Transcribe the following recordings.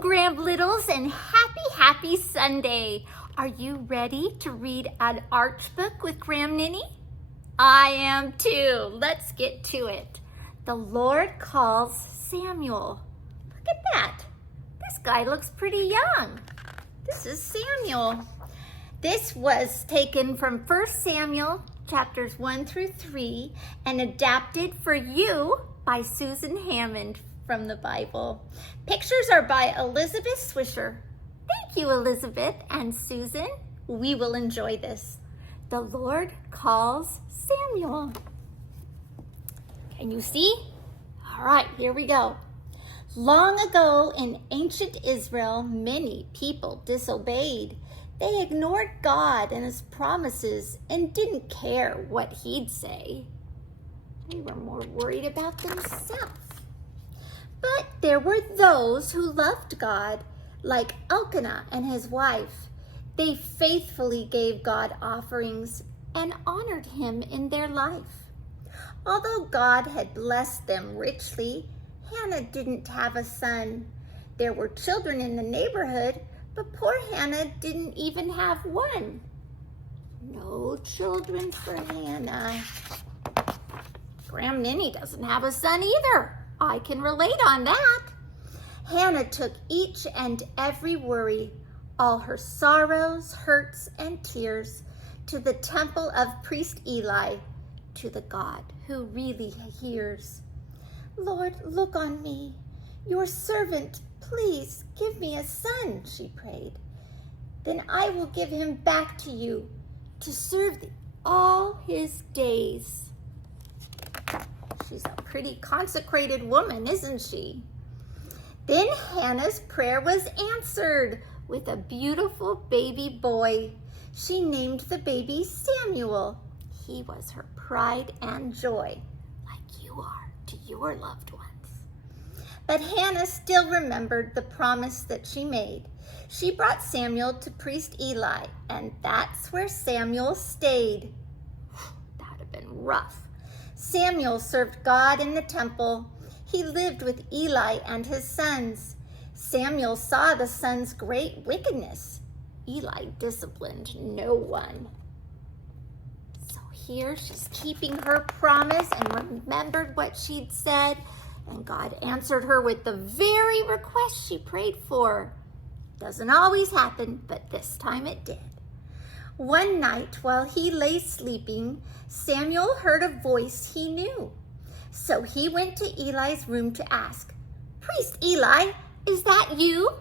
Welcome, Graham Littles, and happy Sunday. Are you ready to read an arch book with Graham Ninny? I am too. Let's get to it. The Lord calls Samuel. Look at that. This guy looks pretty young. This is Samuel. This was taken from 1 Samuel chapters 1 through 3 and adapted for you by Susan Hammond from the Bible. Pictures are by Elizabeth Swisher. Thank you, Elizabeth and Susan. We will enjoy this. The Lord calls Samuel. Can you see? All right, here we go. Long ago in ancient Israel, many people disobeyed. They ignored God and his promises and didn't care what he'd say. They were more worried about themselves. But there were those who loved God, like Elkanah and his wife. They faithfully gave God offerings and honored him in their life. Although God had blessed them richly, Hannah didn't have a son. There were children in the neighborhood, but poor Hannah didn't even have one. No children for Hannah. Graham Ninny doesn't have a son either. I can relate on that. Hannah took each and every worry, all her sorrows, hurts, and tears, to the temple of priest Eli, to the God who really hears. Lord, look on me, your servant. Please give me a son, she prayed. Then I will give him back to you to serve thee all his days. She's a pretty consecrated woman, isn't she? Then Hannah's prayer was answered with a beautiful baby boy. She named the baby Samuel. He was her pride and joy, like you are to your loved ones. But Hannah still remembered the promise that she made. She brought Samuel to priest Eli, and that's where Samuel stayed. That'd have been rough. Samuel served God in the temple. He lived with Eli and his sons. Samuel saw the sons' great wickedness. Eli disciplined no one. So here she's keeping her promise and remembered what she'd said, and God answered her with the very request she prayed for. Doesn't always happen, but this time it did. One night while he lay sleeping, Samuel heard a voice he knew. So he went to Eli's room to ask, "Priest Eli, is that you?"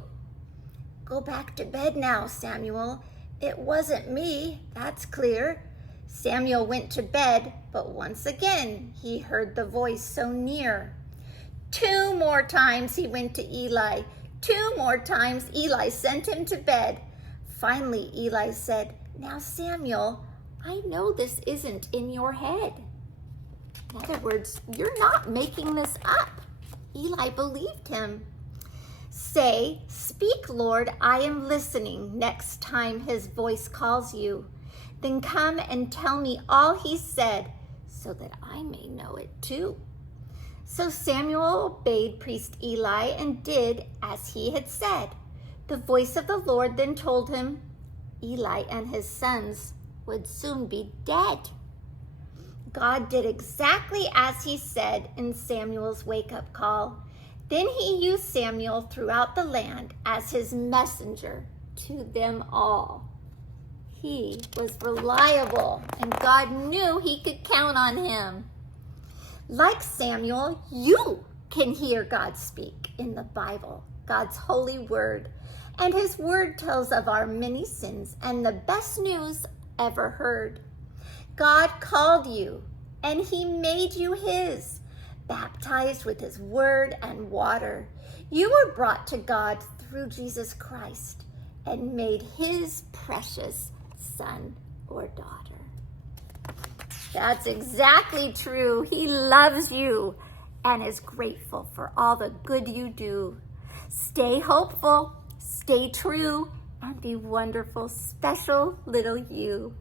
"Go back to bed now, Samuel. It wasn't me, that's clear." Samuel went to bed, but once again he heard the voice so near. 2 more times he went to Eli. 2 more times Eli sent him to bed. Finally, Eli said, "Now, Samuel, I know this isn't in your head." In other words, you're not making this up. Eli believed him. "Say, 'Speak, Lord, I am listening,' next time his voice calls you. Then come and tell me all he said so that I may know it too." So Samuel obeyed priest Eli and did as he had said. The voice of the Lord then told him Eli and his sons would soon be dead. God did exactly as he said in Samuel's wake-up call. Then he used Samuel throughout the land as his messenger to them all. He was reliable, and God knew he could count on him. Like Samuel, you can hear God speak in the Bible, God's holy word. And his word tells of our many sins and the best news ever heard. God called you and he made you his, baptized with his word and water. You were brought to God through Jesus Christ and made his precious son or daughter. That's exactly true. He loves you and is grateful for all the good you do. Stay hopeful. Stay true and be wonderful, special little you.